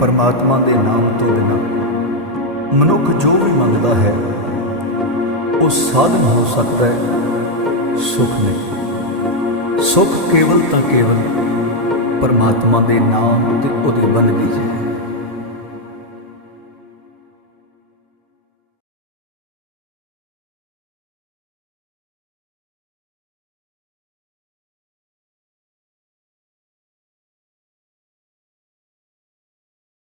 ਪਰਮਾਤਮਾ ਦੇ ਨਾਮ ਤੋਂ ਬਿਨਾ ਮਨੁੱਖ ਜੋ ਵੀ ਮੰਗਦਾ ਹੈ ਉਹ ਸਾਧਨ ਹੋ ਸਕਦਾ ਹੈ ਸੁਖ ਨਹੀਂ ਸੁਖ ਕੇਵਲ ਤਾਂ ਕੇਵਲ ਪਰਮਾਤਮਾ ਦੇ ਨਾਮ ਤੇ ਉਹਦੇ